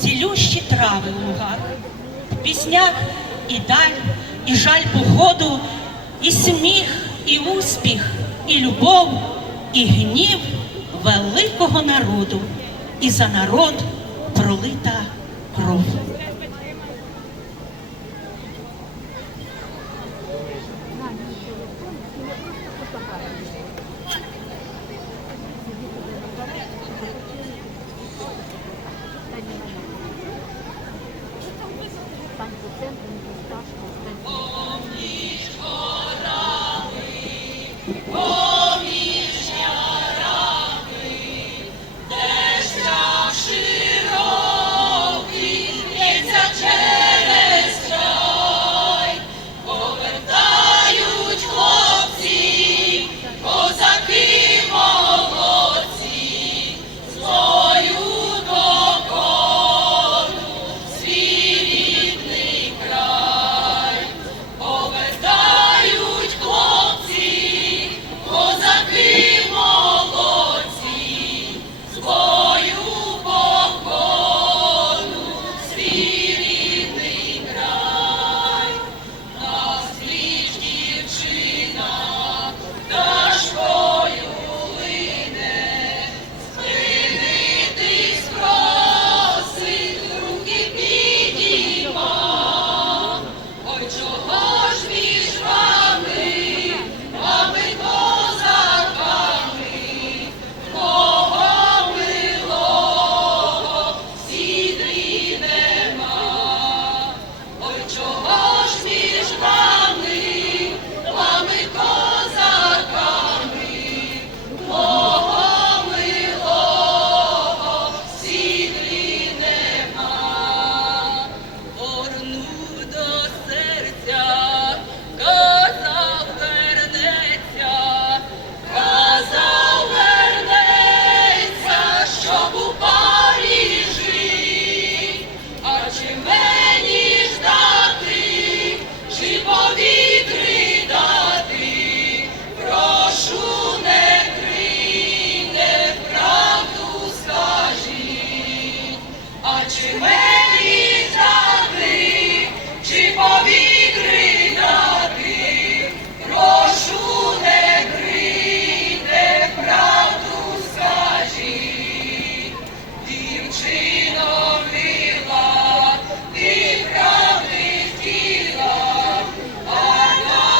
цілющі трави в лугах, в піснях і даль, і жаль походу, і сміх, і успіх, і любов, і гнів великого народу, і за народ пролита кров. О, what you.